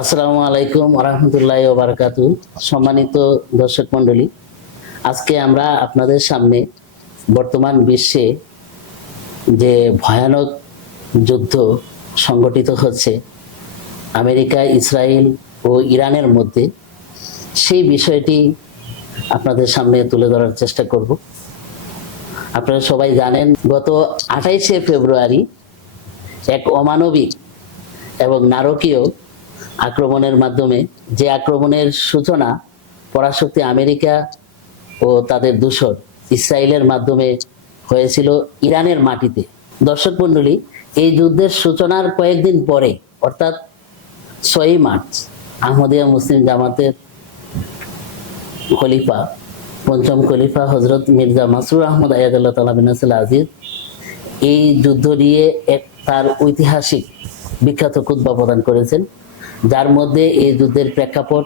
আসসালামু আলাইকুম রহমতুল্লাহ বারাকাতু। সম্মানিত দর্শক মন্ডলী, আজকে আমরা আপনাদের সামনে বর্তমান বিশ্বে যে ভয়ানক যুদ্ধ সংগঠিত হচ্ছে আমেরিকা, ইসরায়েল ও ইরানের মধ্যে, সেই বিষয়টি আপনাদের সামনে তুলে ধরার চেষ্টা করব। আপনারা সবাই জানেন, গত 28শে ফেব্রুয়ারি এক অমানবিক এবং নারকীয় আক্রমণের মাধ্যমে, যে আক্রমণের সূচনা পরাশক্তি আমেরিকা ও তাদের দূষর ইসরায়েলের মাধ্যমে হয়েছিল ইরানের মাটিতে। দর্শক মণ্ডলী, এই যুদ্ধের সূচনার কয়েকদিন পরে অর্থাৎ 6ই মার্চ আহমদিয়া মুসলিম জামাতের খলিফা, পঞ্চম খলিফা হজরত মির্জা মাসরুর আহমদ আয়াদুল্লাহ তাআলা বিন নাসির আজিজ এই যুদ্ধ নিয়ে তার ঐতিহাসিক বিখ্যাত খুতবা প্রদান করেছেন, যার মধ্যে এই যুদ্ধের প্রেক্ষাপট,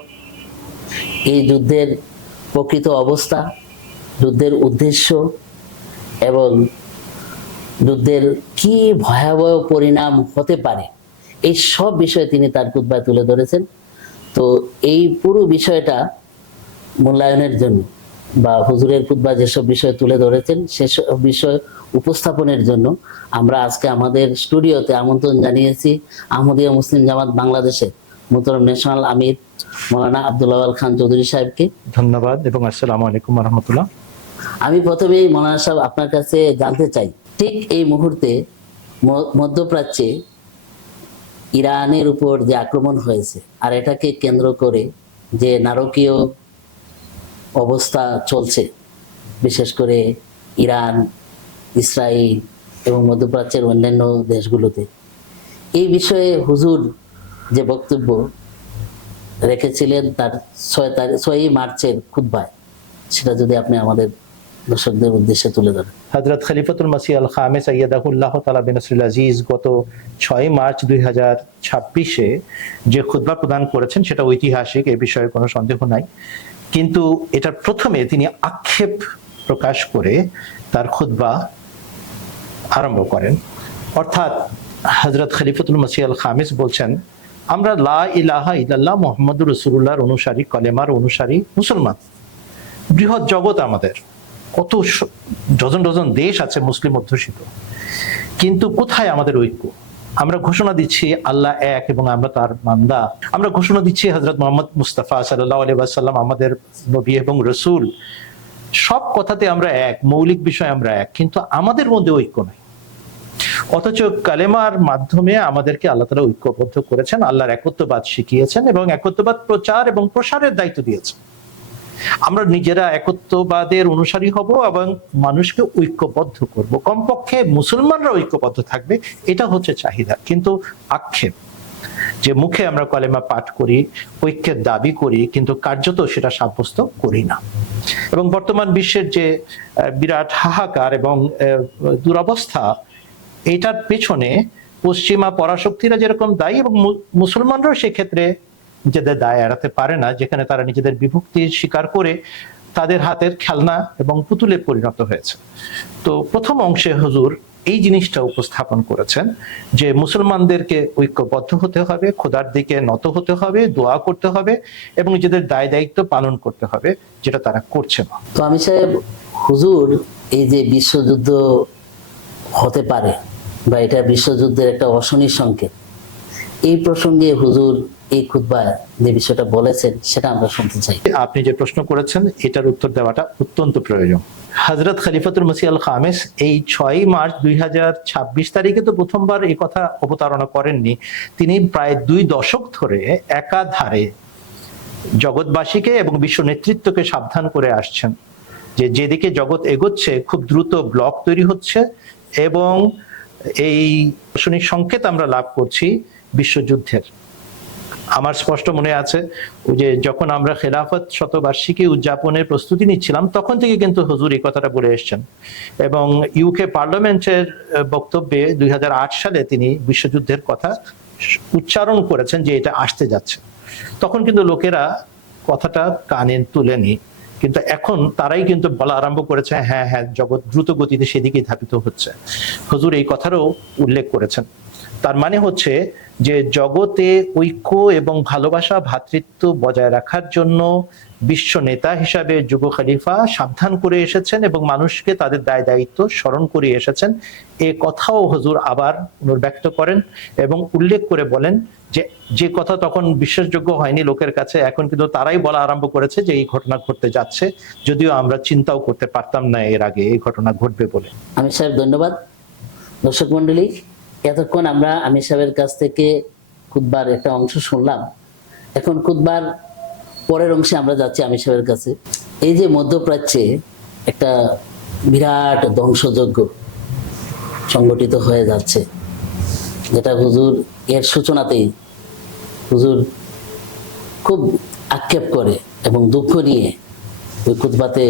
এই যুদ্ধের প্রকৃত অবস্থা, যুদ্ধের উদ্দেশ্য এবং যুদ্ধের কি ভয়াবহ পরিণাম হতে পারে, এই সব বিষয়ে তিনি তার খুতবায় তুলে ধরেছেন। তো এই পুরো বিষয়টা মূল্যায়নের জন্য বা হুজুরের খুতবা যেসব বিষয় তুলে ধরেছেন সেসব বিষয় উপস্থাপনের জন্য আমরা আজকে আমাদের স্টুডিওতে আমন্ত্রণ জানিয়েছি আহমদিয়া মুসলিম জামাত বাংলাদেশের মোহতারাম ন্যাশনাল আমির মাওলানা আব্দুল আওয়াল খান চৌধুরী সাহেবকে ধন্যবাদ এবং আসসালামু আলাইকুম ওয়া রাহমাতুল্লাহ। আমি প্রথমেই মাওলানা সাহেব আপনার কাছে জানতে চাই, ঠিক এই মুহূর্তে মধ্যপ্রাচ্যে ইরানের উপর যে আক্রমণ হয়েছে আর এটাকে কেন্দ্র করে যে নারকীয় অবস্থা চলছে, বিশেষ করে ইরান, ইসরায়েল এবং মধ্যপ্রাচ্যের অন্যান্য দেশগুলোতে, এই বিষয়ে হুজুর যে বক্তব্য রেখেছিলেন তার 6ই মার্চের খুতবায়, সেটা যদি আপনি আমাদের দর্শকদের উদ্দেশ্যে তুলে ধরেন। হযরত খলিফাতুল মসিহ আল খামেস আইয়াদাহুল্লাহ তাআলা বিনসরিল আজিজ গত 6ই মার্চ 2026-এ যে খুতবা প্রদান করেছেন সেটা ঐতিহাসিক, এই বিষয়ে কোনো সন্দেহ নাই। কিন্তু এটার প্রথমে তিনি আক্ষেপ প্রকাশ করে তার খুতবা আরম্ভ করেন। অর্থাৎ হযরত খলিফাতুল মসিহ আল খামেস বলছেন, আমরা লা ইলাহা ইল্লাল্লাহ মুহাম্মাদুর রাসূলুল্লাহর অনুসারী, কলেমার অনুসারী মুসলমান। বৃহৎ জগৎ আমাদের, কত ডজন ডজন দেশ আছে মুসলিম অধ্যুষিত, কিন্তু কোথায় আমাদের ঐক্য? আমরা ঘোষণা দিচ্ছি আল্লাহ এক এবং আমরা তার বান্দা, আমরা ঘোষণা দিচ্ছি হযরত মুহাম্মদ মুস্তাফা সাল্লাল্লাহু আলাইহি ওয়াসাল্লাম আমাদের নবী এবং রাসূল, সব কথাতে আমরা এক, মৌলিক বিষয় আমরা এক, কিন্তু আমাদের মধ্যে ঐক্য নাই। অথচ কালেমার মাধ্যমে আমাদেরকে আল্লাহ তাআলা ঐক্যবদ্ধ করেছেন, আল্লাহর একত্ববাদ শিখিয়েছেন এবং একত্ববাদ প্রচার এবং প্রসারের দায়িত্ব দিয়েছেন। আমরা নিজেরা একত্ববাদের অনুসারী হব এবং মানুষকে ঐক্যবদ্ধ করব, কমপক্ষে মুসলমানরা ঐক্যবদ্ধ থাকবে, এটা হচ্ছে চাহিদা। কিন্তু আক্ষেপ যে মুখে আমরা কলেমা পাঠ করি, ঐক্যের দাবি করি, কিন্তু কার্যত সেটা সাব্যস্ত করি না। এবং বর্তমান বিশ্বের যে বিরাট হাহাকার এবং দুরবস্থা, এটার পেছনে পশ্চিমা পরাশক্তিরা যেরকম দায়ী এবং মুসলমানরাও সেক্ষেত্রে নিজেদের দায় এড়াতে পারে না, যেখানে তারা নিজেদের বিভক্তি স্বীকার করে তাদের হাতের খেলনা এবং পুতুলে পরিণত হয়েছে। তো প্রথম অংশে হুজুর এই জিনিসটা উপস্থাপন করেছেন যে মুসলমানদেরকে ঐক্যবদ্ধ হতে হবে, খোদার দিকে নত হতে হবে, দোয়া করতে হবে এবং নিজেদের দায় দায়িত্ব পালন করতে হবে, যেটা তারা করছে না। তো আমি সাহেব, হুজুর এই যে বিশ্বযুদ্ধ হতে পারে বা এটা বিশ্বযুদ্ধের একটা অশনির সংকেত, এই প্রসঙ্গে হুজুর এই খুতবায় যে বিষয়টা বলেছেন সেটা আমরা শুনতে চাই। আপনি যে প্রশ্ন করেছেন এটার উত্তর দেওয়াটা অত্যন্ত প্রয়োজন। হযরত খলিফাতুল মসিহ আল খামেস এই 6ই মার্চ 2026 তারিখে তো প্রথমবার এই কথা অবতারণা করেননি, তিনি প্রায় 2 দশক ধরে একাধারে জগৎবাসীকে এবং বিশ্ব নেতৃত্বকে সাবধান করে আসছেন যে যেদিকে জগৎ এগোচ্ছে খুব দ্রুত ব্লক তৈরি হচ্ছে এবং এই শনির সংকেত আমরা লাভ করছি বিশ্বযুদ্ধের। আমার স্পষ্ট মনে আছে ওই যে যখন আমরা খেলাফত শতবার্ষিকী উদযাপনের প্রস্তুতি নিচ্ছিলাম, তখন থেকে কিন্তু হুজুর এই কথাটা বলে এসছেন এবং ইউকে পার্লামেন্টের বক্তব্যে 2008 সালে তিনি বিশ্বযুদ্ধের কথা উচ্চারণ করেছেন যে এটা আসতে যাচ্ছে। তখন কিন্তু লোকেরা কথাটা কানে তুলেনি, কিন্তু এখন তারাই কিন্তু বলা আরম্ভ করেছে, হ্যাঁ হ্যাঁ, জগৎ দ্রুত গতিতে সেদিকেই ধাবিত হচ্ছে। হুজুর এই কথারও উল্লেখ করেছেন। তার মানে হচ্ছে যে জগতে ঐক্য এবং ভালোবাসা ভ্রাতৃত্ব বজায় রাখার জন্য বিশ্ব নেতা হিসাবে যুগ খলিফা সাবধান করে এসেছেন এবং মানুষকে তাদের দায় দায়িত্ব স্মরণ করিয়ে এসেছেন। এ কথাও হুজুর আবার পুনর্ব্যক্ত করেন এবং উল্লেখ করে বলেন যে যে কথা তখন বিশ্বাসযোগ্য হয়নি লোকের কাছে, এখন কিন্তু তারাই বলা আরম্ভ করেছে যে এই ঘটনা ঘটতে যাচ্ছে, যদিও আমরা চিন্তাও করতে পারতাম না এর আগে এই ঘটনা ঘটবে বলে। আমির সাহেব ধন্যবাদ। দর্শক মন্ডলী, এতক্ষণ আমরা আমির সাহেবের কাছ থেকে খুতবার একটা অংশ শুনলাম। এখন খুতবার পরের অংশে আমরা যাচ্ছি আমির সাহেবের কাছে। এই যে মধ্যপ্রাচ্যে একটা বিরাট ধ্বংসযজ্ঞ সংগঠিত হয়ে যাচ্ছে, যেটা হুজুর এর সূচনাতেই হুজুর খুব আক্ষেপ করে এবং দুঃখ নিয়ে ওই খুতবাতে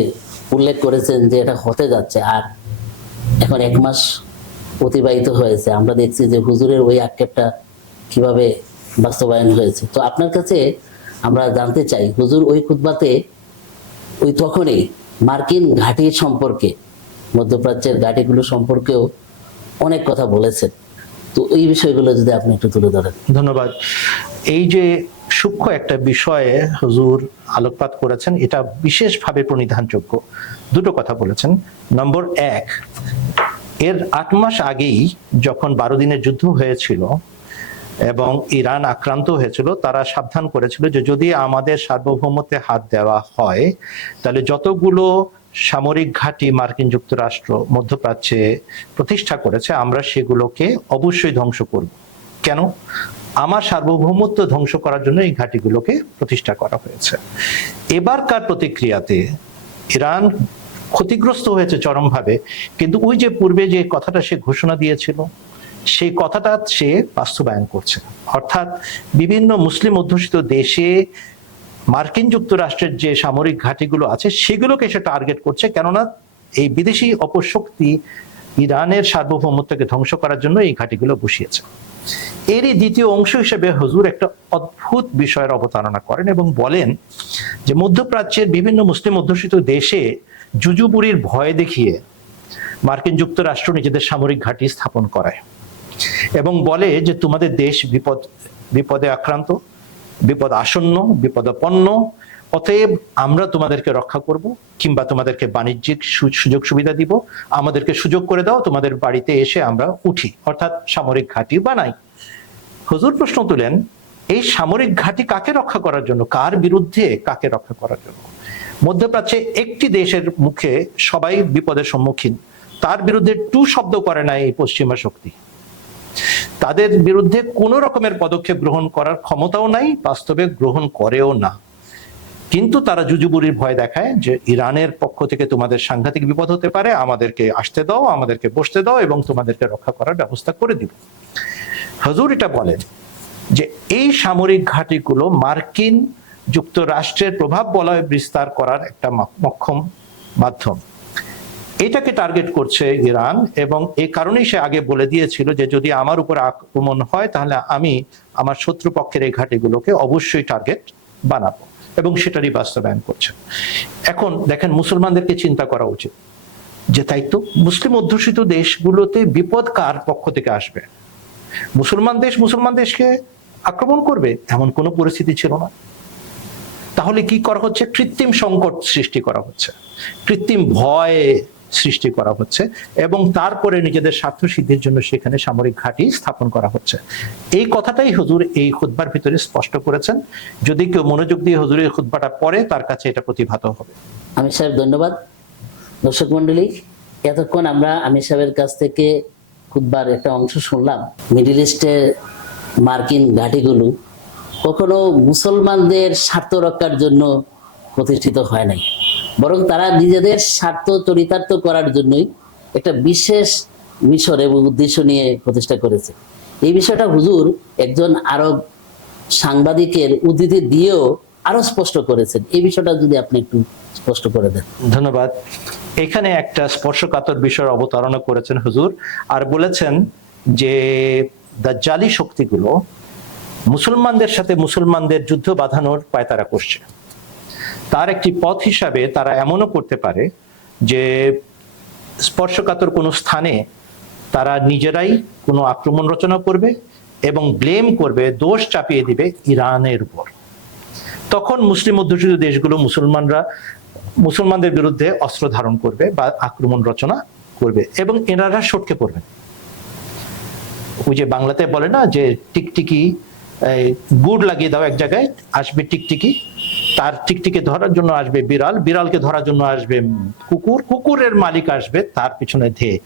উল্লেখ করেছেন যে এটা হতে যাচ্ছে। আর এখন 1 মাস অতিবাহিত হয়েছে, আমরা দেখছি যে হুজুরের ওই আক্ষেপটা কিভাবে বাস্তবায়ন হয়েছে। তো আপনার কাছে আমরা জানতে চাই, হুজুর ওই খুতবাতে ওই তখনই মার্কিন ঘাঁটি সম্পর্কে, মধ্যপ্রাচ্যের ঘাঁটিগুলো সম্পর্কেও অনেক কথা বলেছেন। তো এই বিষয়গুলো যদি আপনি একটু তুলে ধরেন। ধন্যবাদ। এই যে সূক্ষ্ম একটা বিষয়ে হুজুর আলোকপাত করেছেন, এটা বিশেষভাবে প্রণিধানযোগ্য। দুটো কথা বলেছেন। নম্বর 1, এর 8 মাস আগেই যখন 12 দিনের যুদ্ধ হয়েছিল এবং ইরান আক্রান্ত হয়েছিল, তারা সাবধান করেছিল যে যদি আমাদের সার্বভৌমত্বে হাত দেওয়া হয় তাহলে যতগুলো সামরিক ঘাঁটি মার্কিন যুক্তরাষ্ট্র মধ্যপ্রাচ্যে প্রতিষ্ঠা করেছে আমরা সেগুলোকে অবশ্যই ধ্বংস করব। কেন? আমার সার্বভৌমত্ব ধ্বংস করার জন্য এই ঘাঁটিগুলোকে প্রতিষ্ঠা করা হয়েছে। এবারকার প্রতিক্রিয়াতে ইরান ক্ষতিগ্রস্ত হয়েছে চরমভাবে, কিন্তু ওই যে পূর্বে যে কথাটা সে ঘোষণা দিয়েছিল সেই কথাটা সে বাস্তবায়ন করছে। অর্থাৎ বিভিন্ন মুসলিম অধ্যুষিত দেশে মার্কিন যুক্তরাষ্ট্রের যে সামরিক ঘাঁটিগুলো আছে সেগুলোকে সে টার্গেট করছে, কেননা এই বিদেশি অপশক্তি ইরানের সার্বভৌমত্বকে ধ্বংস করার জন্য এই ঘাঁটিগুলো বসিয়েছে। এরই দ্বিতীয় অংশ হিসেবে হুজুর একটা অদ্ভুত বিষয়ের অবতারণা করেন এবং বলেন যে মধ্যপ্রাচ্যের বিভিন্ন মুসলিম অধ্যুষিত দেশে জুজুবুরির ভয় দেখিয়ে মার্কিন যুক্তরাষ্ট্র নিজেদের সামরিক ঘাঁটি স্থাপন করায় এবং বলে যে তোমাদের দেশ বিপদে আক্রান্ত, বিপদ আসন্ন, বিপদাপন্ন, অতএব আমরা তোমাদেরকে রক্ষা করব কিংবা তোমাদেরকে বাণিজ্যিক সুযোগ সুবিধা দিব, আমাদেরকে সুযোগ করে দাও, তোমাদের বাড়িতে এসে আমরা উঠি, অর্থাৎ সামরিক ঘাঁটি বানাই। হুজুর প্রশ্ন তুলেন, এই সামরিক ঘাঁটি কাকে রক্ষা করার জন্য, কার বিরুদ্ধে, কাকে রক্ষা করার জন্য? মধ্যপ্রাচ্যে একটি দেশের মুখে সবাই বিপদের সম্মুখীন, তার বিরুদ্ধে টু শব্দ করে না এই পশ্চিমা শক্তি। তাদের বিরুদ্ধে কোনো রকমের পদক্ষেপ গ্রহণ করার ক্ষমতাও নাই, বাস্তবে গ্রহণ করেও না। কিন্তু তারা জুজুবুরির ভয় দেখায় যে ইরানের পক্ষ থেকে তোমাদের সাংঘাতিক বিপদ হতে পারে, আমাদেরকে আসতে দাও, আমাদেরকে বসতে দাও এবং তোমাদেরকে রক্ষা করার ব্যবস্থা করে দিব। হুজুর এটা বলেন যে এই সামরিক ঘাঁটিগুলো মার্কিন যুক্তরাষ্ট্রের প্রভাব বলয় বিস্তার করার একটা মক্ষম মাধ্যম। এটাকে টার্গেট করছে ইরান এবং এই কারণেই সে আগে বলে দিয়েছিল যে যদি আমার উপর আক্রমণ হয় তাহলে আমি আমার শত্রুপক্ষের এই ঘাঁটিগুলোকে অবশ্যই টার্গেট বানাবো, এবং সেটারই বাস্তবায়ন করছে। এখন দেখেন, মুসলমানদেরকে চিন্তা করা উচিত যে তাই তো মুসলিম অধ্যুষিত দেশগুলোতে বিপদ কার পক্ষ থেকে আসবে? মুসলমান দেশকে আক্রমণ করবে এমন কোনো পরিস্থিতি ছিল না। তাহলে কি করা হচ্ছে? কৃত্রিম সংকট সৃষ্টি করা হচ্ছে, কৃত্রিম ভয় সৃষ্টি করা হচ্ছে এবং তারপরে নিজেদের স্বার্থ সিদ্ধির জন্য সেখানে সামরিক ঘাঁটি স্থাপন করা হচ্ছে। এই কথাটাই হুজুর এই খুতবার ভিতরে স্পষ্ট করেছেন। যদি কেউ মনোযোগ দিয়ে হুজুরের খুতবাটা পড়ে তার কাছে এটা প্রতিভাত হবে। আমির সাহেব ধন্যবাদ। দর্শক মন্ডলী, এতক্ষণ আমরা আমির সাহেবের কাছ থেকে খুতবার একটা অংশ শুনলাম। মিডল ইস্টের মার্কিন ঘাঁটিগুলো কখনো মুসলমানদের স্বার্থ রক্ষার জন্য প্রতিষ্ঠিত হয় নাই, বরং তারা নিজেদের স্বার্থ চরিতার্থ করার জন্যই একটা বিশেষ মিশন এবং উদ্দেশ্য নিয়ে প্রতিষ্ঠা করেছে। এই বিষয়টা হুজুর একজন আরব সাংবাদিকের উদ্ধৃতি দিয়েও আরো স্পষ্ট করেছেন। এই বিষয়টা যদি আপনি একটু স্পষ্ট করে দেন। ধন্যবাদ। এখানে একটা স্পর্শকাতর বিষয়ের অবতারণা করেছেন হুজুর, আর বলেছেন যে দাজ্জালি শক্তিগুলো মুসলমানদের সাথে মুসলমানদের যুদ্ধ বাঁধানোর পায়তারা করছে। তার একটি পথ হিসাবে তারা এমনও করতে পারে যে স্পর্শকাতর কোনো স্থানে তারা নিজেরাই কোনো আক্রমণ রচনা করবে এবং ব্লেম করবে, দোষ চাপিয়ে দিবে ইরানের উপর। তখন মুসলিম অধ্যুষিত দেশগুলো মুসলমানদের বিরুদ্ধে অস্ত্র ধারণ করবে বা আক্রমণ রচনা করবে এবং এনারা সটকে পড়বেন। ওই যে বাংলাতে বলে না যে টিকটিকি গুড় লাগিয়ে দাও এক জায়গায়, আসবে টিকটিকি, তার টিকটিকি ধরার জন্য আসবে বিড়াল, বিড়ালকে ধরার জন্য আসবে কুকুর, কুকুরের মালিক আসবে তার পিছনে ধেয়ে,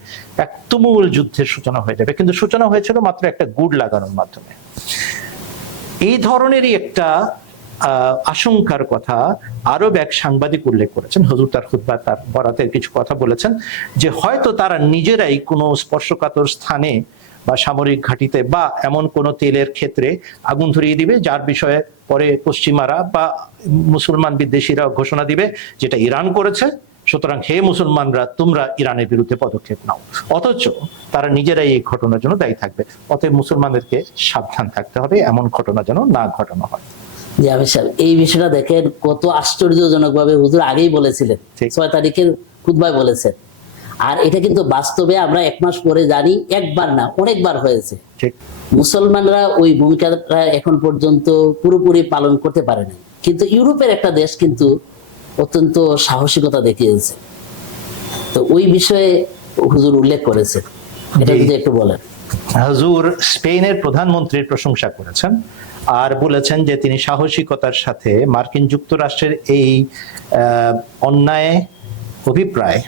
এক তুমুল যুদ্ধের সূচনা হয়ে যাবে। কিন্তু সূচনা হয়েছিল মাত্র একটা গুড় লাগানোর মাধ্যমে। এই ধরনেরই একটা আশঙ্কার কথা আরব এক সাংবাদিক উল্লেখ করেছেন। হুজুর তার খুতবা, তার বরাতের কিছু কথা বলেছেন যে হয়তো তারা নিজেরাই কোনো স্পর্শকাতর স্থানে বা সামরিক ঘাঁটিতে বা এমন কোন তেলের ক্ষেত্রে আগুন ধরিয়ে দিবে, যার বিষয়ে পরে পশ্চিমারা বা মুসলমান বিদ্বেষীরা ঘোষণা দিবে যেটা ইরান করেছে, সুতরাং হে মুসলমানরা তোমরা ইরানের বিরুদ্ধে পদক্ষেপ নাও। অথচ তারা নিজেরাই এই ঘটনার জন্য দায়ী থাকবে। অতএব মুসলমানদেরকে সাবধান থাকতে হবে, এমন ঘটনা যেন না ঘটানো হয়। জি আমির সাহেব, এই বিষয়টা দেখেন কত আশ্চর্যজনক ভাবে হুজুর আগেই বলেছিলেন, 6 তারিখের খুতবায় বলেছেন। আর এটা কিন্তু বাস্তবে আমরা 1 মাস পরে জানি একবার না অনেকবার হয়েছে। ঠিক। মুসলমানরা ওই ভূমিকাটা এখন পর্যন্ত পুরোপুরি পালন করতে পারে না, কিন্তু ইউরোপের একটা দেশ কিন্তু অত্যন্ত সাহসিকতা দেখিয়েছে। তো ওই বিষয়ে হুজুর উল্লেখ করেছে, এটা যদি একটু বলেন। হুজুর স্পেনের প্রধানমন্ত্রীর প্রশংসা করেছেন আর বলেছেন যে তিনি সাহসিকতার সাথে মার্কিন যুক্তরাষ্ট্রের এই অন্যায় অভিপ্রায়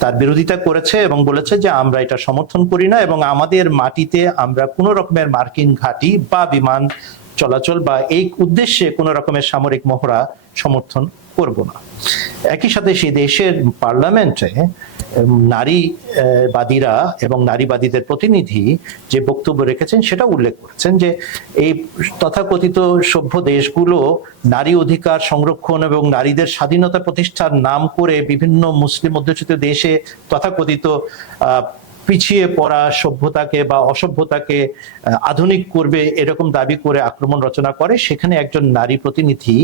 তার বিরোধিতা করেছে এবং বলেছে যে আমরা এটা সমর্থন করি না এবং আমাদের মাটিতে আমরা কোনো রকমের মার্কিন ঘাঁটি বা বিমান চলাচল বা এই উদ্দেশ্যে কোনো রকমের সামরিক মহড়া সমর্থন করব না। একই সাথে সেই দেশের পার্লামেন্টে নারীবাদীরা এবং নারীবাদীদের প্রতিনিধি যে বক্তব্য রেখেছেন সেটা উল্লেখ করেছেন যে এই তথাকথিত সভ্য দেশগুলো নারী অধিকার সংরক্ষণ এবং নারীদের স্বাধীনতা প্রতিষ্ঠার নাম করে বিভিন্ন মুসলিম অধ্যুষিত দেশে তথাকথিত পিছিয়ে পড়া সভ্যতাকে বা অসভ্যতাকে আধুনিক করবে এরকম দাবি করে আক্রমণ রচনা করে। সেখানে একজন নারী প্রতিনিধি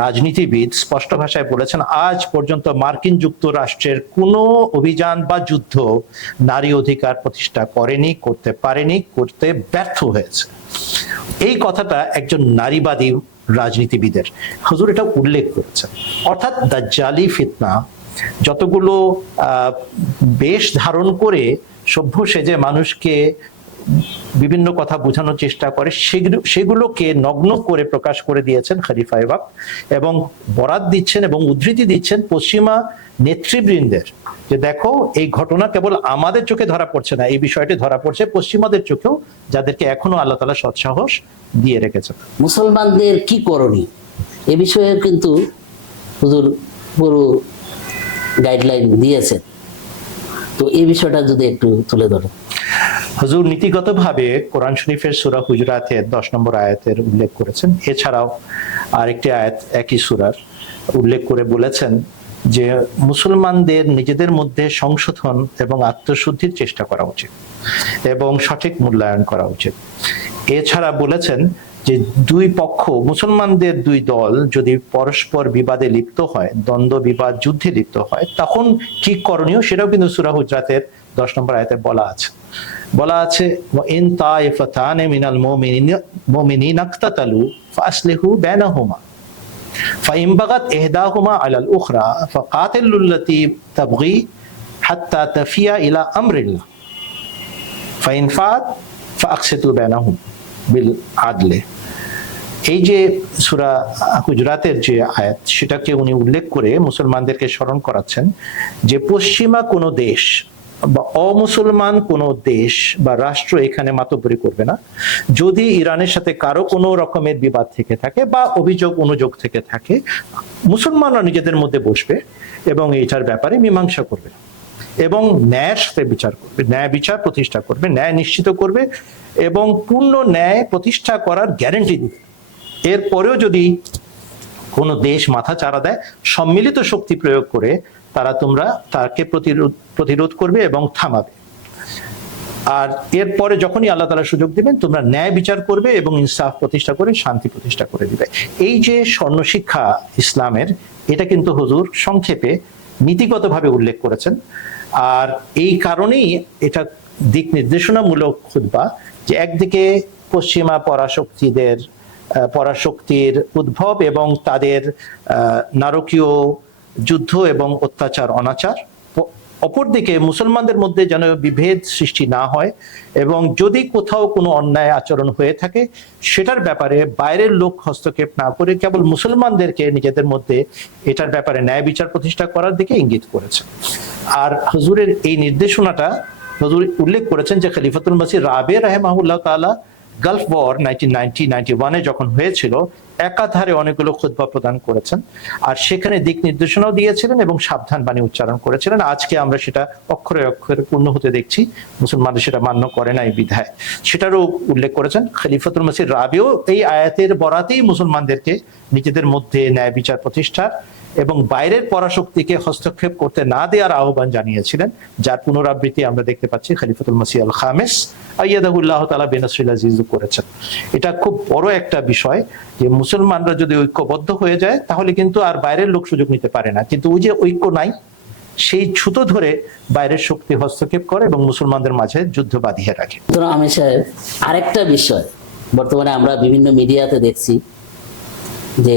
রাজনীতিবিদ স্পষ্ট ভাষায় বলেছেন আজ পর্যন্ত মার্কিন যুক্তরাষ্ট্রের কোনো অভিযান বা যুদ্ধ নারী অধিকার প্রতিষ্ঠা করেনি, করতে পারেনি, করতে ব্যর্থ হয়েছে। এই কথাটা একজন নারীবাদী রাজনীতিবিদের, হুজুর এটা উল্লেখ করেছেন। অর্থাৎ দাজ্জালি ফিতনা যতগুলো বেশ ধারণ করে সভ্য সেজে মানুষকে বিভিন্ন কথা বোঝানোর চেষ্টা করে সেগুলোকে নগ্ন করে প্রকাশ করে দিয়েছেন খলিফায়ে ওয়াক্ত এবং বরাত দিচ্ছেন এবং উদ্ধৃতি দিচ্ছেন পশ্চিমা নেতৃবৃন্দের যে দেখো এই ঘটনা কেবল আমাদের চোখে ধরা পড়ছে না, এই বিষয়টি ধরা পড়ছে পশ্চিমাদের চোখেও, যাদেরকে এখনো আল্লাহ তাআলা সৎসাহস দিয়ে রেখেছেন। মুসলমানদের কি করণীয় এ বিষয়ে কিন্তু হুজুর পুরো গাইডলাইন দিয়েছেন, তো এই বিষয়টা যদি একটু তুলে ধরেন। হুজুর নীতিগতভাবে কোরআন শরীফের সূরা হুজুরাতের 10 নম্বর আয়াতের উল্লেখ করেছেন। এছাড়াও আরেকটি আয়াত একই সূরার উল্লেখ করে বলেছেন যে মুসলমানদের নিজেদের মধ্যে সংশোধন এবং আত্মশুদ্ধির চেষ্টা করা উচিত এবং সঠিক মূল্যায়ন করা উচিত। এছাড়া বলেছেন যে দুই পক্ষ, মুসলমানদের দুই দল যদি পরস্পর বিবাদে লিপ্ত হয়, দ্বন্দ্ব বিবাদ যুদ্ধে লিপ্ত হয়, তখন কি করণীয় সেটাও কিন্তু সূরা হুজরাতের 10 নম্বর আয়াতে বলা আছে ইন তাইফাতান মিনাল মুমিনিনা ইকতাতালু ফাসলিহু বাইনাহুমা ফাইন বাগাত ইহদাহুমা আলাল উখরা ফাকাতিলুল্লাতী তাবগী হাত্তা তাফিয়া ইলা আমরিল্লাহ ফাইন ফাত ফাকসিতু বাইনাহুম বিল আদলে। এই যে সূরা হুজরাতের যে আয়াত সেটাকে উনি উল্লেখ করে মুসলমানদেরকে স্মরণ করাচ্ছেন যে পশ্চিমা কোনো দেশ বা অমুসলমান কোনো দেশ বা রাষ্ট্র এখানে মাতব্বরি করবে না যদি ইরানের সাথে কারো কোনো রকমের বিবাদ থেকে থাকে বা অভিযোগ অনুযোগ থেকে থাকে। মুসলমানরা নিজেদের মধ্যে বসবে এবং এইটার ব্যাপারে মীমাংসা করবে এবং ন্যায়ের সাথে বিচার করবে, ন্যায় বিচার প্রতিষ্ঠা করবে, ন্যায় নিশ্চিত করবে এবং পূর্ণ ন্যায় প্রতিষ্ঠা করার গ্যারান্টি দিবে। এরপরেও যদি কোনো দেশ মাথা চাড়া দেয়, সম্মিলিত শক্তি প্রয়োগ করে তাকে প্রতিরোধ করবে এবং থামাবে। আর এরপরে যখনই আল্লাহ তাআলা সুযোগ দিবেন তোমরা ন্যায় বিচার করবে এবং ইনসাফ প্রতিষ্ঠা করে শান্তি প্রতিষ্ঠা করে দিবে। এই যে স্বর্ণ শিক্ষা ইসলামের, এটা কিন্তু হুজুর সংক্ষেপে নীতিগতভাবে উল্লেখ করেছেন। আর এই কারণেই এটা দিক নির্দেশনামূলক খুতবা, যে একদিকে পশ্চিমা পরাশক্তির উদ্ভব এবং তাদের নারকীয় যুদ্ধ এবং অত্যাচার অনাচার, অপরদিকে মুসলমানদের মধ্যে যেন বিভেদ সৃষ্টি না হয় এবং যদি কোথাও কোনো অন্যায় আচরণ হয়ে থাকে সেটার ব্যাপারে বাইরের লোক হস্তক্ষেপ না করে কেবল মুসলমানদেরকে নিজেদের মধ্যে এটার ব্যাপারে ন্যায় বিচার প্রতিষ্ঠা করার দিকে ইঙ্গিত করেছে। আর হুজুরের এই নির্দেশনাটা হুজুর উল্লেখ করেছেন যে খলিফাতুল মসিহ রাবে রাহিমাহুল্লাহ তাআলা গালফ ওয়ার 1991 যখন হয়েছিল একাধারে অনেকগুলো খুতবা প্রদান করেছেন, আর সেখানে দিক নির্দেশনাও দিয়েছিলেন এবং সাবধান বাণী উচ্চারণ করেছিলেন। আজকে আমরা সেটা অক্ষরে অক্ষরে পূর্ণ হতে দেখছি, মুসলমানরা সেটা মান্য করে নাই বিধায় সেটারও উল্লেখ করেছেন। খলিফাতুল মসিহ রাবেও এই আয়াতের বরাতেই মুসলমানদেরকে নিজেদের মধ্যে ন্যায় বিচার প্রতিষ্ঠার এবং বাইরের পরাশক্তিকে হস্তক্ষেপ করতে না দেওয়ার আহ্বান জানিয়েছিলেন, যার পুনরাবৃত্তি আমরা দেখতে পাচ্ছি খলিফাতুল মসিহ আল খামেস আইয়াদাহুল্লাহ তাআলা বিনাসরিল আজিজ করেছেন। এটা খুব বড় একটা বিষয় যে মুসলমানরা যদি ঐক্যবদ্ধ হয়ে যায় তাহলে কিন্তু আর বাইরের লোক সুযোগ নিতে পারে না, কিন্তু ওই যে ঐক্য নাই সেই ছুতো ধরে বাইরের শক্তি হস্তক্ষেপ করে এবং মুসলমানদের মাঝে যুদ্ধ বাঁধিয়ে রাখে। আমি সাহেব, আরেকটা বিষয় বর্তমানে আমরা বিভিন্ন মিডিয়াতে দেখছি যে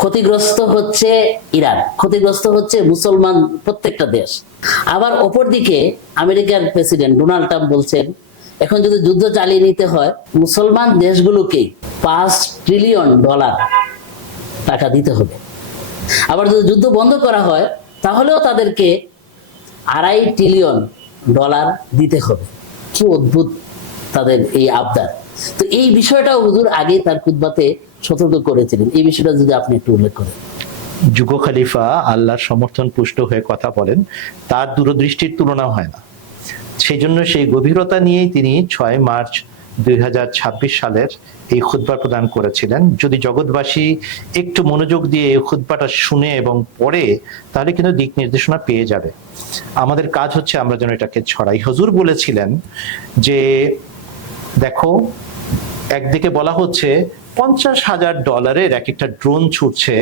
ক্ষতিগ্রস্ত হচ্ছে ইরান, ক্ষতিগ্রস্ত হচ্ছে মুসলমান প্রত্যেকটা দেশ। আবার অপরদিকে আমেরিকার প্রেসিডেন্ট ডোনাল্ড ট্রাম্প বলছেন এখন যদি যুদ্ধ চালিয়ে নিতে হয় মুসলমান দেশগুলোকে $5 ট্রিলিয়ন টাকা দিতে হবে। আবার যদি যুদ্ধ বন্ধ করা হয় তাহলেও তাদেরকে $2.5 ট্রিলিয়ন দিতে হবে। কি অদ্ভুত তাদের এই আবদার! তো এই বিষয়টাও হুজুর আগে তার খুতবাতে সতর্ক করেছিলেন, এই বিষয়টা যদি আপনি একটু উল্লেখ করেন। যুগ খলিফা আল্লাহর সমর্থন পুষ্ট হয়ে কথা বলেন, তার দূরদৃষ্টির তুলনা হয় না। সেই জন্য সেই গভীরতা নিয়েই তিনি 6 মার্চ 2026 সালের এই খুতবা প্রদান করেছিলেন। যদি জগৎবাসী একটু মনোযোগ দিয়ে এই খুতবাটা শুনে এবং পড়ে তাহলে কিন্তু দিক নির্দেশনা পেয়ে যাবে। আমাদের কাজ হচ্ছে আমরা যেন এটাকে ছড়াই। হুজুর বলেছিলেন যে দেখো, একদিকে বলা হচ্ছে $50,000 এক একটা ড্রোন ছুটছে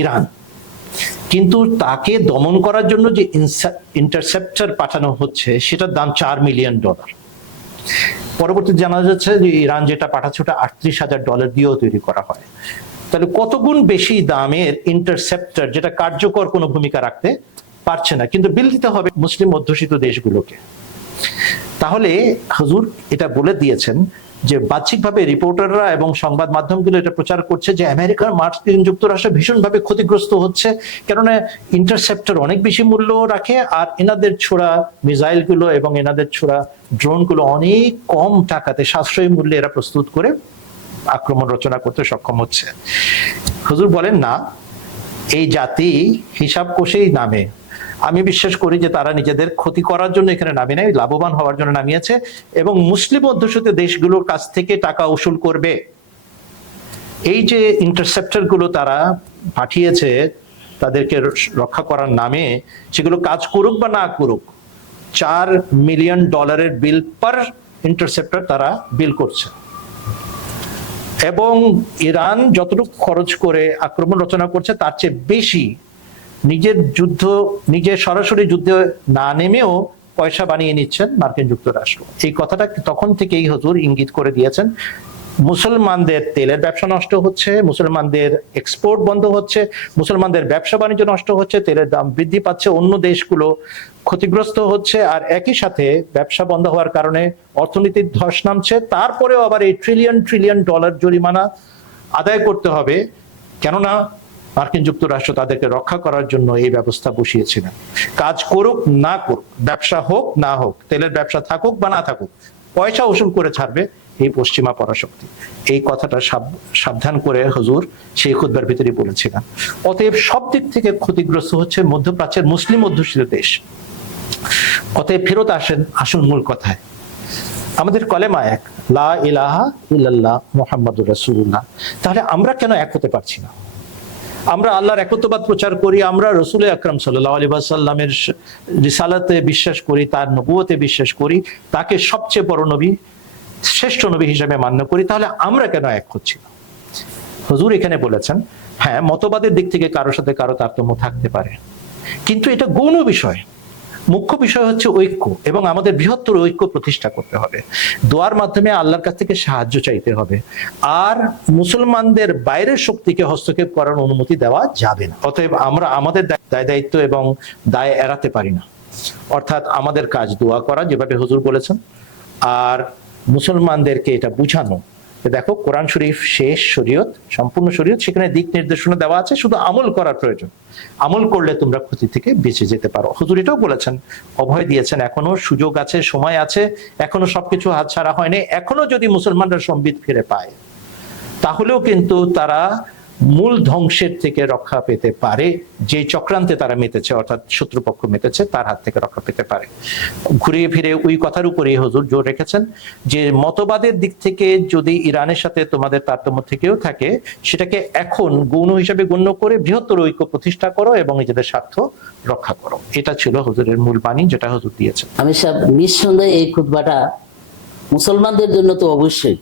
ইরান, কিন্তু তাকে দমন করার জন্য যে ইন্টারসেপ্টর পাঠানো হচ্ছে সেটার দাম $4 মিলিয়ন। পরবর্তী জানা যাচ্ছে যে ইরান যেটা পাঠাচ্ছে ওটা $38,000 দিয়েও তৈরি করা হয়। তাহলে কত গুণ বেশি দামের ইন্টারসেপ্টর যেটা কার্যকর কোনো ভূমিকা রাখতে পারছে না, কিন্তু বিল দিতে হবে মুসলিম অধ্যুষিত দেশগুলোকে। তাহলে হুজুর এটা বলে দিয়েছেন যে বাহ্যিকভাবে রিপোর্টাররা এবং সংবাদ মাধ্যমগুলো এটা প্রচার করছে যে আমেরিকার মার্কিন যুক্তরাষ্ট্র ভীষণভাবে ক্ষতিগ্রস্ত হচ্ছে, কেননা ইন্টারসেপ্টর অনেক বেশি মূল্য রাখে আর এনাদের ছোড়া মিসাইলগুলো এবং এনাদের ছোড়া ড্রোনগুলো অনেক কম টাকাতে সাশ্রয়ী মূল্যে এরা প্রস্তুত করে আক্রমণ রচনা করতে সক্ষম হচ্ছে। হুজুর বলেন না, এই জাতি হিসাব কষেই নামে। আমি বিশ্বাস করি যে তারা নিজেদের ক্ষতি করার জন্য এখানে নামে নাই, লাভবান হওয়ার জন্য নামিয়েছে এবং মুসলিম অধ্যুষিত দেশগুলোর কাছ থেকে টাকা উসুল করবে। এই যে ইন্টারসেপ্টর গুলো তারা পাঠিয়েছে তাদেরকে রক্ষা করার নামে, সেগুলো কাজ করুক বা না করুক, $4 মিলিয়ন বিল পার ইন্টারসেপ্টর তারা বিল করছে। এবং ইরান যতটুকু খরচ করে আক্রমণ রচনা করছে তার চেয়ে বেশি নিজের সরাসরি যুদ্ধে না নেমেও পয়সা বানিয়ে নিচ্ছেন মার্কিন যুক্তরাষ্ট্র। এই কথাটা তখন থেকেই হুজুর ইঙ্গিত করে দিয়েছেন। মুসলমানদের তেলের ব্যবসা নষ্ট হচ্ছে, মুসলমানদের এক্সপোর্ট বন্ধ হচ্ছে, মুসলমানদের ব্যবসা বাণিজ্য নষ্ট হচ্ছে, তেলের দাম বৃদ্ধি পাচ্ছে, অন্য দেশগুলো ক্ষতিগ্রস্ত হচ্ছে, আর একই সাথে ব্যবসা বন্ধ হওয়ার কারণে অর্থনীতির ধস নামছে। তারপরেও আবার এই ট্রিলিয়ন ডলার জরিমানা আদায় করতে হবে, কেননা মার্কিন যুক্তরাষ্ট্র তাদেরকে রক্ষা করার জন্য এই ব্যবস্থা বসিয়েছিলেন। কাজ করুক না করুক, ব্যবসা হোক না হোক, তেলের ব্যবসা থাকুক বা না থাকুক, পয়সা উসুল করে ছাড়বে এই পশ্চিমা পরাশক্তি। এই কথাটা সাবধান করে হুজুর সেই খুতবার ভিতরে বলেছিলেন। অতএব সব দিক থেকে ক্ষতিগ্রস্ত হচ্ছে মধ্যপ্রাচ্যের মুসলিম অধ্যুষিত দেশ। অতএব ফেরত আসুন মূল কথায়। আমাদের কলেমা এক, লা ইলাহা ইল্লাল্লাহ মুহাম্মাদুর রাসূলুল্লাহ। তাহলে আমরা কেন এক হতে পারছি না? আমরা আল্লাহর একত্ববাদ প্রচার করি, আমরা রাসূল আকরাম সাল্লাল্লাহু আলাইহি ওয়াসাল্লামের রিসালাতে বিশ্বাস করি, তার নবুয়তে বিশ্বাস করি, তাকে সবচেয়ে বড় নবী, শ্রেষ্ঠ নবী হিসেবে মান্য করি, তাহলে আমরা কেন এক হচ্ছি না? হুজুর এখানে বলেছেন, হ্যাঁ মতবাদের দিক থেকে কারোর সাথে কারো তারতম্য থাকতে পারে, কিন্তু এটা গৌণ বিষয়। মুখ্য বিষয় হচ্ছে ঐক্য, এবং আমাদের বৃহত্তর ঐক্য প্রতিষ্ঠা করতে হবে। দোয়ার মাধ্যমে আল্লাহর কাছ থেকে সাহায্য চাইতে হবে, আর মুসলমানদের বাইরের শক্তিকে হস্তক্ষেপ করার অনুমতি দেওয়া যাবে না। অতএব আমরা আমাদের দায় দায়িত্ব এবং দায় এড়াতে পারি না। অর্থাৎ আমাদের কাজ দোয়া করা, যেভাবে হুজুর বলেছেন, আর মুসলমানদেরকে এটা বুঝানো যে দেখো কোরআন শরীফ শেষ শরীয়ত, সম্পূর্ণ শরীয়ত, সেখানে দিক নির্দেশনা দেওয়া আছে, শুধু আমল করার প্রয়োজন। আমল করলে তোমরা ক্ষতি থেকে বেঁচে যেতে পারো। হুজুর এটাও বলেছেন, অভয় দিয়েছেন, এখনো সুযোগ আছে, সময় আছে, এখনো সবকিছু হাতছাড়া হয়নি। এখনো যদি মুসলমানরা সম্বিত ফিরে পায়, তাহলেও কিন্তু তারা মূল ধ্বংসের থেকে রক্ষা পেতে পারে। যে চক্রান্তে তারা মেতেছে, অর্থাৎ শত্রুপক্ষ মেতেছে, তার হাত থেকে রক্ষা পেতে পারে। ঘুরিয়ে ফিরে ওই কথার উপরে হুজুর জোর রেখেছেন যে মতবাদের দিক থেকে যদি ইরানের সাথে তোমাদের তারতম্য থেকেও থাকে, সেটাকে এখন গৌণ হিসাবে গণ্য করে বৃহত্তর ঐক্য প্রতিষ্ঠা করো এবং নিজেদের স্বার্থ রক্ষা করো। এটা ছিল হুজুরের মূল বাণী, যেটা হুজুর দিয়েছেন। আমি সব নিঃসন্দেহে এই খুতবাটা মুসলমানদের জন্য তো অবশ্যই,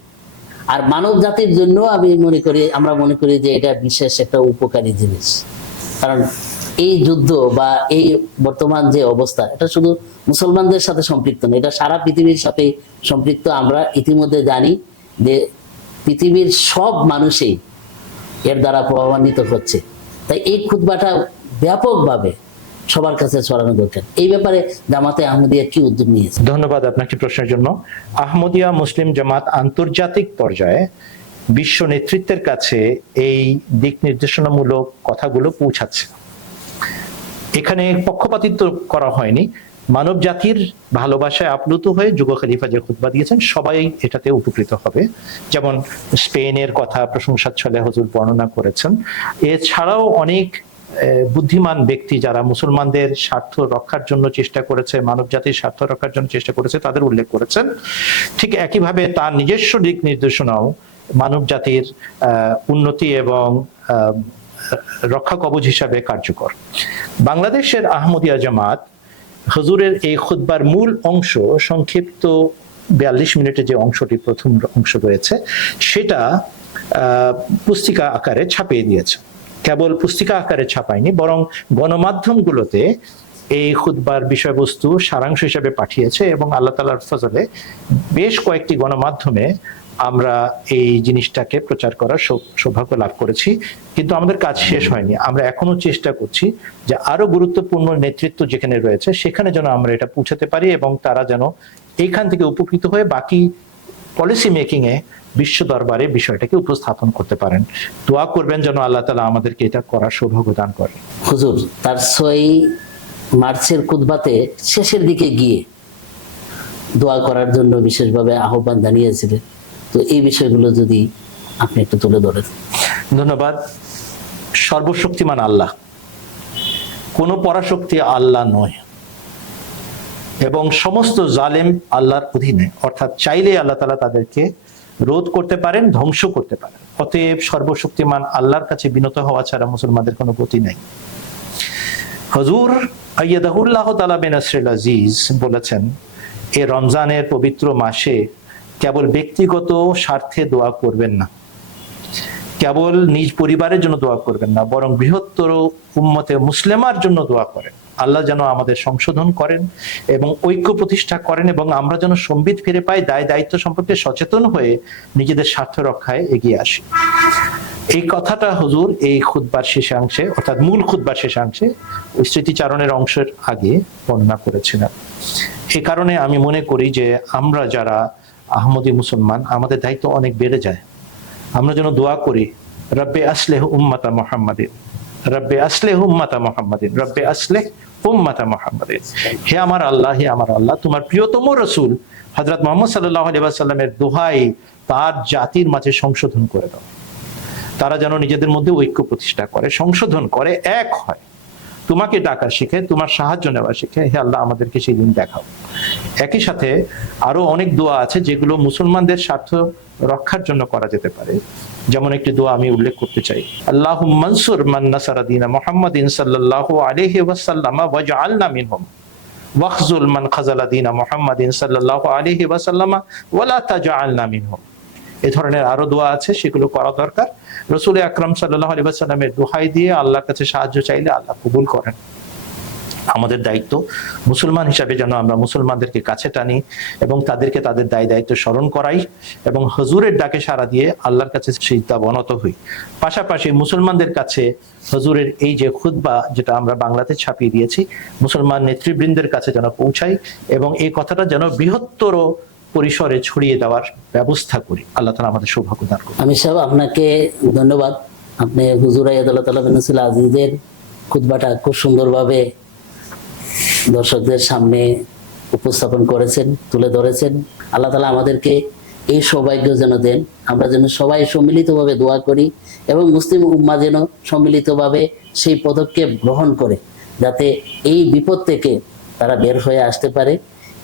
আর মানব জাতির জন্য আমরা মনে করি যে এটা বিশেষ একটা উপকারী জিনিস। কারণ এই যুদ্ধ বা এই বর্তমান যে অবস্থা, এটা শুধু মুসলমানদের সাথে সম্পৃক্ত না, এটা সারা পৃথিবীর সাথে সম্পৃক্ত। আমরা ইতিমধ্যে জানি যে পৃথিবীর সব মানুষই এর দ্বারা প্রভাবান্বিত হচ্ছে। তাই এই খুতবাটা ব্যাপকভাবে সবার কাছে ছড়ানো দরকার। এই ব্যাপারে জামাতে আহমদিয়া কি উদ্যোগ নিয়েছে? ধন্যবাদ আপনাকে প্রশ্নের জন্য। আহমদিয়া মুসলিম জামাত আন্তর্জাতিক পর্যায়ে বিশ্ব নেতৃত্বের কাছে এই দিক নির্দেশনামূলক কথাগুলো পৌঁছাচ্ছে। এখানে পক্ষপাতিত্ব করা হয়নি। মানব জাতির ভালোবাসায় আপ্লুত হয়ে যুগ খলিফা যে খুতবা দিয়েছেন, সবাই এটাতে উপকৃত হবে। যেমন স্পেনের কথা প্রশংসার ছলে হুজুর বর্ণনা করেছেন। এছাড়াও অনেক বুদ্ধিমান ব্যক্তি যারা মুসলমানদের স্বার্থ রক্ষার জন্য চেষ্টা করেছে, মানব জাতির স্বার্থ রক্ষার জন্য চেষ্টা করেছে, তাদের উল্লেখ করেছেন। ঠিক একইভাবে তার নিজস্ব দিক নির্দেশনাও মানব জাতির উন্নতি এবং রক্ষা কবচ হিসাবে কার্যকর। বাংলাদেশের আহমদিয়া জামাত হুজুরের এই খুতবার মূল অংশ, সংক্ষিপ্ত 42 মিনিটের যে অংশটি, প্রথম অংশ রয়েছে, সেটা পুস্তিকা আকারে ছাপিয়ে দিয়েছে। কেবল পুস্তিকা আকারে ছাপায়নি, বরং গণমাধ্যমগুলোতে এই খুতবার বিষয়বস্তু সারাংশ হিসেবে পাঠিয়েছে, এবং আল্লাহ তাআলার ফজলে বেশ কয়েকটি গণমাধ্যমে আমরা এই জিনিসটাকে প্রচার করার সৌভাগ্য লাভ করেছি। কিন্তু আমাদের কাজ শেষ হয়নি। আমরা এখনো চেষ্টা করছি যে আরো গুরুত্বপূর্ণ নেতৃত্ব যেখানে রয়েছে, সেখানে যেন আমরা এটা পৌঁছাতে পারি, এবং তারা যেন এইখান থেকে উপকৃত হয়ে বাকি পলিসি মেকিং এ বিশ্ব দরবারে বিষয়টাকে উপস্থাপন করতে পারেন। দোয়া করবেন যেন আল্লাহ তাআলা আমাদেরকে এটা করার সৌভাগ্য দান করেন। হুজুর তার 6 মার্চের খুতবাতে শেষের দিকে গিয়ে দোয়া করার জন্য বিশেষভাবে আহ্বান জানিয়েছিলেন। তো এই বিষয়গুলো যদি আপনি একটু তুলে ধরেন। ধন্যবাদ। সর্বশক্তিমান আল্লাহ, কোনো পরাশক্তি আল্লাহ নয়, এবং সমস্ত জালেম আল্লাহর অধীনে। অর্থাৎ চাইলে আল্লাহ তাআলা তাদেরকে রোধ করতে পারেন, ধ্বংস করতে পারেন। অতএব সর্বশক্তিমান আল্লাহর কাছে বিনত হওয়া ছাড়া মুসলমানদের কোনো গতি নাই। হুজুর আইয়াদাহুল্লাহ তাআলা বিনাসরিল আজিজ বলেছেন, এই রমজানের পবিত্র মাসে কেবল ব্যক্তিগত স্বার্থে দোয়া করবেন না, কেবল নিজ পরিবারের জন্য দোয়া করবেন না, বরং বৃহত্তর উম্মতে মুসলিমার জন্য দোয়া করেন। আল্লাহ যেন আমাদের সংশোধন করেন এবং ঐক্য প্রতিষ্ঠা করেন, এবং আমরা যেন সম্বিত ফিরে পাই, দায় দায়িত্ব সম্পর্কে সচেতন হয়ে নিজেদের স্বার্থ রক্ষায় এগিয়ে আসি। এই কথাটা হুজুর এই খুতবার শেষাংশে, অর্থাৎ মূল খুতবার শেষাংশে ওই স্মৃতিচারণের অংশের আগে বর্ণনা করেছিলেন। এই কারণে আমি মনে করি যে আমরা যারা আহমদী মুসলমান, আমাদের দায়িত্ব অনেক বেড়ে যায়। আমরা যেন দোয়া করি, রব্বে আসলেহ উম্মাতা মুহাম্মাদিন, রব্বে আসলেহ উম্মাতা মুহাম্মাদিন, রব্বে আসলেহ উম্মাতা মুহাম্মাদিন। হে আমার আল্লাহ, হে আমার আল্লাহ, তোমার প্রিয়তম রাসূল হযরত মুহাম্মদ সাল্লাল্লাহু আলাইহি ওয়াসাল্লামের দোহাই তার জাতির মাঝে সংশোধন করে দাও। তারা যেন নিজেদের মধ্যে ঐক্য প্রতিষ্ঠা করে, সংশোধন করে, এক হয়, তোমাকে ডাকা শিখে, তোমার সাহায্য নেওয়া শিখে। হে আল্লাহ, আমাদেরকে সেই দিন দেখাও। একই সাথে আরো অনেক দোয়া আছে যেগুলো মুসলমানদের স্বার্থ রক্ষার জন্য করা যেতে পারে। যেমন একটি দোয়া আমি উল্লেখ করতে চাই, আল্লাহুম্মা আনসুর মান নাসারা দীন মুহাম্মাদিন সাল্লাল্লাহু আলাইহি ওয়াসাল্লাম ওয়াজআলনা মিনহুম ওয়াখযুল মান খাযালা দীন মুহাম্মাদিন সাল্লাল্লাহু আলাইহি ওয়াসাল্লাম ওয়ালা তাজআলনা মিনহুম। এই ধরনের আরো দোয়া আছে, সেগুলো করা দরকার। রাসূল আকরাম সাল্লাল্লাহু আলাইহি ওয়াসাল্লামের দোহাই দিয়ে আল্লাহর কাছে সাহায্য চাইলে আল্লাহ কবুল করেন। আমাদের দায়িত্ব মুসলমান হিসাবে যেন আমরা মুসলমানদেরকে কাছে টানি এবং তাদেরকে তাদের দায়িত্ব স্মরণ করাই এবং হুজুরের ডাকে সাড়া দিয়ে আল্লাহর কাছে সিজদা বনত হই। পাশাপাশি মুসলমানদের কাছে হুজুরের এই যে খুতবা, যেটা আমরা বাংলাতে ছাপিয়ে দিয়েছি, মুসলমান নেতৃবৃন্দের কাছে যেন পৌঁছাই এবং এই কথাটা যেন বৃহত্তর পরিসরে ছড়িয়ে দেওয়ার ব্যবস্থা করি। আল্লাহ তাআলা আমাদের সৌভাগ্য দান করুন। আমির সাহেব, আপনাকে ধন্যবাদ। আপনি হুজুর আয়াতুল্লাহ তাআলা বিন নাসির আজিজের খুতবাটা খুব সুন্দরভাবে দর্শকদের সামনে উপস্থাপন করেছেন, তুলে ধরেছেন। আল্লাহ তাআলা আমাদেরকে এই সৌভাগ্য যেন দেন, আমরা যেন সবাই সম্মিলিতভাবে দোয়া করি এবং মুসলিম উম্মাহ যেন সম্মিলিতভাবে সেই পদক্ষেপ গ্রহণ করে, যাতে এই বিপদ থেকে তারা বের হয়ে আসতে পারে।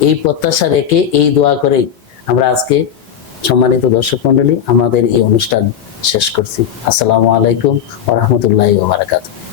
এই প্রত্যাশা রেখে, এই দোয়া করেই আমরা আজকে সম্মানিত দর্শক মণ্ডলী আমাদের এই অনুষ্ঠান শেষ করছি। আসসালামু আলাইকুম ওয়া রাহমাতুল্লাহি ওয়া বারাকাতুহু।